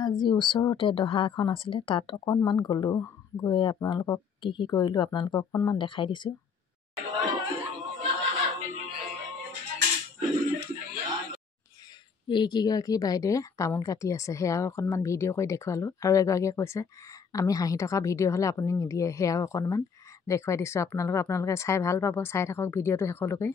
আজি ওচৰতে দহা এখন আছিলে, তাত অকণমান গ'লোঁ। গৈ আপোনালোকক কি কৰিলোঁ আপোনালোকক অকণমান দেখাই দিছোঁ। এই কেইগৰাকী বাইদেৱে তামোল কাটি আছে, সেয়াও অকণমান ভিডিঅ' কৰি দেখুৱালোঁ। আৰু এগৰাকীয়ে কৈছে আমি হাঁহি থকা ভিডিঅ' হ'লে আপুনি নিদিয়ে, সেয়াও অকণমান দেখুৱাই দিছোঁ আপোনালোকে চাই ভাল পাব। চাই থাকক ভিডিঅ'টো শেষলৈকে।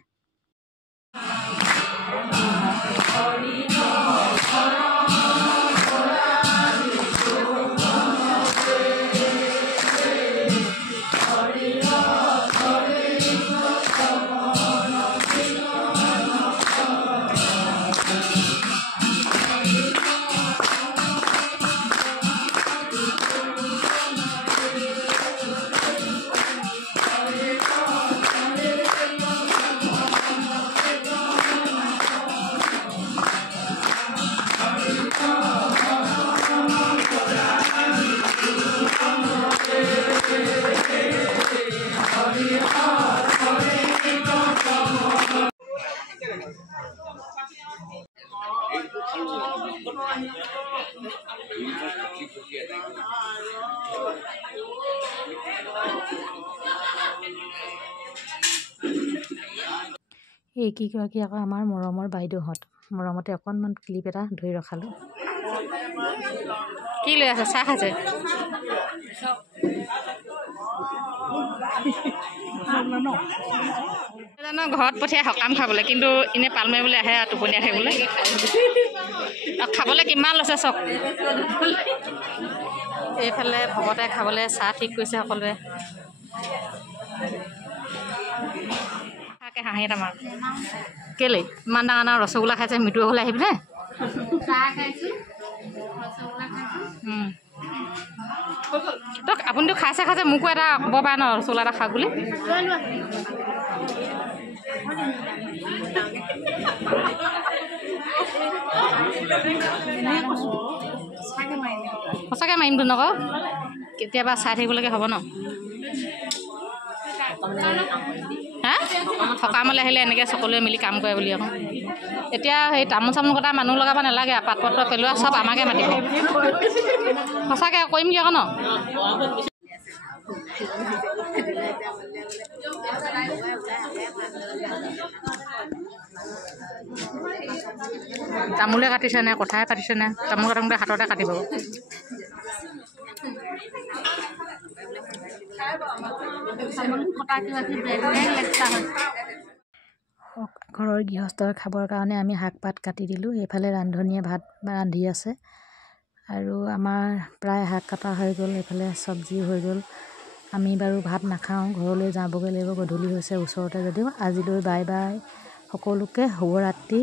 এই কেইগৰাকী আকৌ আমাৰ মৰমৰ বাইদেউহঁত। মৰমতে অকণমান ক্লিপ এটা ধৰি ৰখালোঁ। কি লৈ আছে? চাহ খাইছে? ঘৰত পঠিয়াই সকাম খাবলৈ, কিন্তু এনেই পাল মাৰিবলৈ আহে আৰু টোপনীয়া থাকিবলৈ। খাবলৈ কিমান লৈছে চক। এইফালে ভকতে খাবলৈ চাহ ঠিক কৰিছে সকলোৱে। হাঁহি এটা মাৰ কেলে ইমান ডাঙৰ ডাঙৰ ৰসগোল্লা খাইছে? মৃত্যু হ'বলৈ আহিবি নে? তোক আপুনিতো খাইছে মোকো এটা ক'ব পাৰে ন ৰসগোল্লা এটা খাওক বুলি। সঁচাকৈ মাৰিমতো নকওঁ, কেতিয়াবা চাই থাকিবলৈকে হ'ব ন। হা সকামলৈ আহিলে এনেকৈ সকলোৱে মিলি কাম কৰে বুলি আকৌ। এতিয়া সেই তামোল চামোল কটা মানুহ লগাব নালাগে, পাত পত্ৰ পেলোৱা চব আমাকে মাতিব। সঁচাকৈ কৰিম কি আকৌ ন। তামোলে কাটিছে নে কথাই পাতিছে নে? তামোল কাটোতে হাততে কাটিব। ঘৰৰ গৃহস্থই খাবৰ কাৰণে আমি শাক পাত কাটি দিলোঁ। এইফালে ৰান্ধনীয়ে ভাত ৰান্ধি আছে আৰু আমাৰ প্ৰায় শাক কটা হৈ গ'ল। এইফালে চব্জি হৈ গ'ল। আমি বাৰু ভাত নাখাওঁ, ঘৰলৈ যাবগৈ লাগিব। গধূলি হৈছে ওচৰতে যদিও। আজিলৈ বাই বাই সকলোকে, শুভৰাত্ৰি।